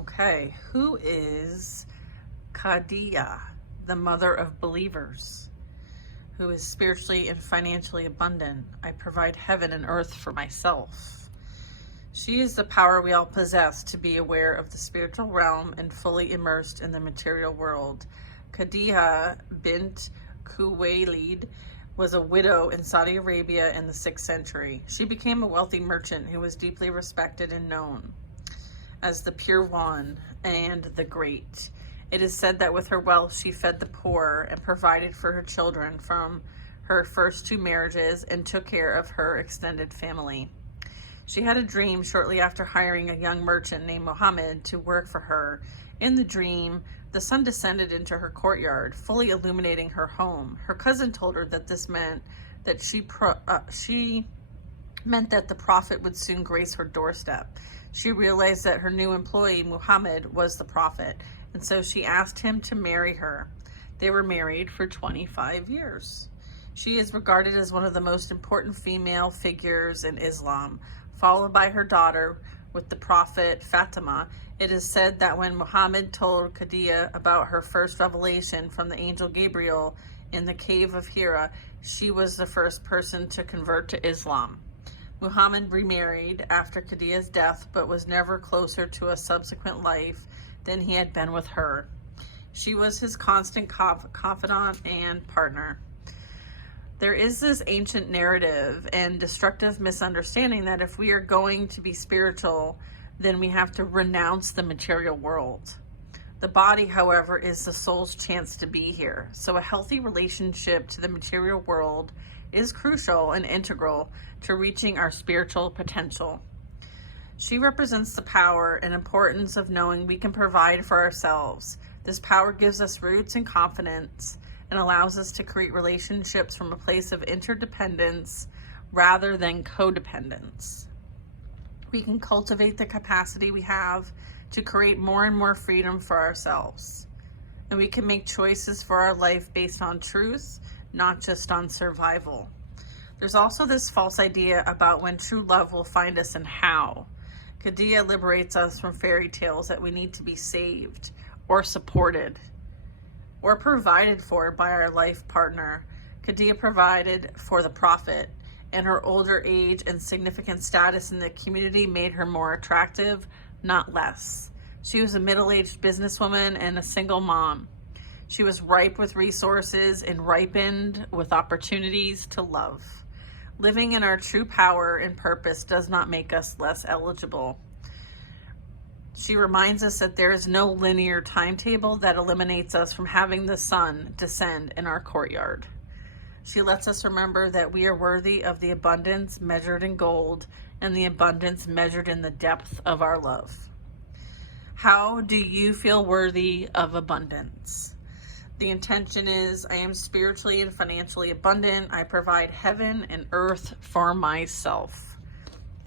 Okay, who is Khadijah, the mother of believers, who is spiritually and financially abundant? I provide heaven and earth for myself. She is the power we all possess to be aware of the spiritual realm and fully immersed in the material world. Khadijah bint Khuwaylid was a widow in Saudi Arabia in the 6th century. She became a wealthy merchant who was deeply respected and known as the Pure One and the Great. It is said that with her wealth she fed the poor and provided for her children from her first 2 marriages and took care of her extended family. She had a dream shortly after hiring a young merchant named Muhammad to work for her. In the dream, the sun descended into her courtyard, fully illuminating her home. Her cousin told her that this meant that she meant that the prophet would soon grace her doorstep. She realized that her new employee, Muhammad, was the prophet, and so she asked him to marry her. They were married for 25 years. She is regarded as one of the most important female figures in Islam, followed by her daughter with the prophet Fatima. It is said that when Muhammad told Khadijah about her first revelation from the angel Gabriel in the cave of Hira, she was the first person to convert to Islam. Muhammad remarried after Khadijah's death, but was never closer to a subsequent life than he had been with her. She was his constant confidant and partner. There is this ancient narrative and destructive misunderstanding that if we are going to be spiritual, then we have to renounce the material world. The body, however, is the soul's chance to be here. So a healthy relationship to the material world is crucial and integral to reaching our spiritual potential. She represents the power and importance of knowing we can provide for ourselves. This power gives us roots and confidence and allows us to create relationships from a place of interdependence rather than codependence. We can cultivate the capacity we have to create more and more freedom for ourselves. And we can make choices for our life based on truth, not just on survival. There's also this false idea about when true love will find us and how. Khadijah liberates us from fairy tales that we need to be saved or supported or provided for by our life partner. Khadijah provided for the prophet, and her older age and significant status in the community made her more attractive, not less. She was a middle-aged businesswoman and a single mom. She was ripe with resources and ripened with opportunities to love. Living in our true power and purpose does not make us less eligible. She reminds us that there is no linear timetable that eliminates us from having the sun descend in our courtyard. She lets us remember that we are worthy of the abundance measured in gold and the abundance measured in the depth of our love. How do you feel worthy of abundance? The intention is, I am spiritually and financially abundant. I provide heaven and earth for myself.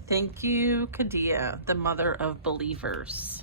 Thank you, Khadijah, the mother of believers.